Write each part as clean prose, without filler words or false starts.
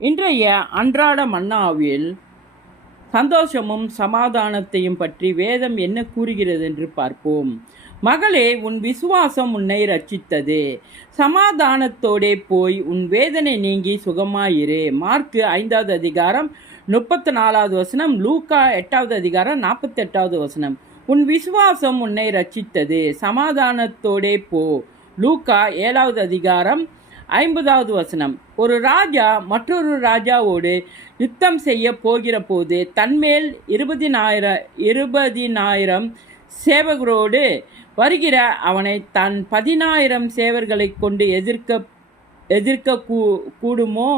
இன்றைய அன்றாட மன்னாவில் சந்தோஷமும் சமாதானத்தையும் பற்றி வேதம் என்ன கூறுகிறது என்று பார்ப்போம். மகளே, உன் விசுவாசம் உன்னை ரட்சித்தது. சமாதானத்தோடே போய் உன் வேதனை நீங்கி சுகமாயிரு. மார்க்கு 5வது அதிகாரம் 34வது வசனம், லூக்கா 8வது அதிகாரம் 48வது வசனம். உன் விசுவாசம் உன்னை ரட்சித்தது, சமாதானத்தோடே போ. லூக்கா 7வது அதிகாரம் 50வது வசனம். ஒரு ராஜா மற்றொரு ராஜாவோடு யுத்தம் செய்ய போகிற போது தன்மேல் 20,000 சேவகரோடு வருகிற அவனை தன் 10,000 சேவர்களை கொண்டு எதிர்க்க கூடுமோ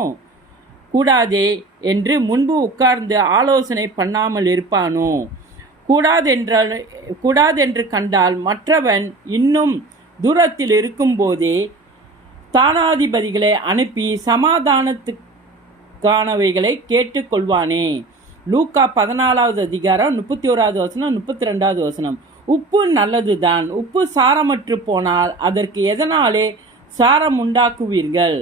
கூடாதே என்று முன்பு உட்கார்ந்து ஆலோசனை பண்ணாமல் இருப்பானோ? கூடாதென்று கண்டால் மற்றவன் இன்னும் தூரத்தில் இருக்கும்போதே தானாதிபதிகளை அனுப்பி சமாதானத்துக்கானவைகளை கேட்டுக்கொள்வானே. லூக்கா 14வது அதிகாரம் 31வது வசனம், 32வது வசனம். உப்பு நல்லதுதான். உப்பு சாரமற்று போனால் அதற்கு எதனாலே சாரம் உண்டாக்குவீர்கள்?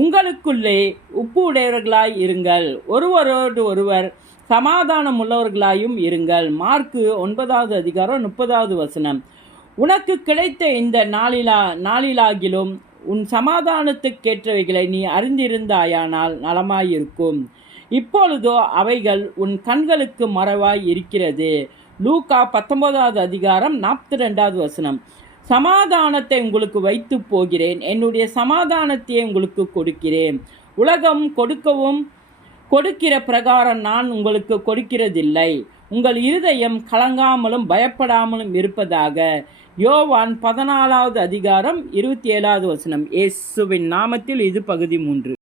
உங்களுக்குள்ளே உப்பு உடையவர்களாய் இருங்கள், ஒருவரோடு ஒருவர் சமாதானம் உள்ளவர்களாயும் இருங்கள். மார்க்கு 9வது அதிகாரம் 30வது வசனம். உனக்கு கிடைத்த இந்த நாளிலாகிலும் உன் சமாதானத்துக்கேற்றவைகளை நீ அறிந்திருந்தாயானால் நலமாயிருக்கும். இப்பொழுதோ அவைகள் உன் கண்களுக்கு மறைவாய் இருக்கிறது. லூக்கா 19வது அதிகாரம் 42வது வசனம். சமாதானத்தை உங்களுக்கு வைத்து போகிறேன், என்னுடைய சமாதானத்தையே உங்களுக்கு கொடுக்கிறேன். உலகம் கொடுக்கிற பிரகாரம் நான் உங்களுக்கு கொடுக்கிறதில்லை. உங்கள் இருதயம் கலங்காமலும் பயப்படாமலும் இருப்பதாக. யோவான் 14வது அதிகாரம் 27வது வசனம். இயேசுவின் நாமத்தில் இது பகுதி 3.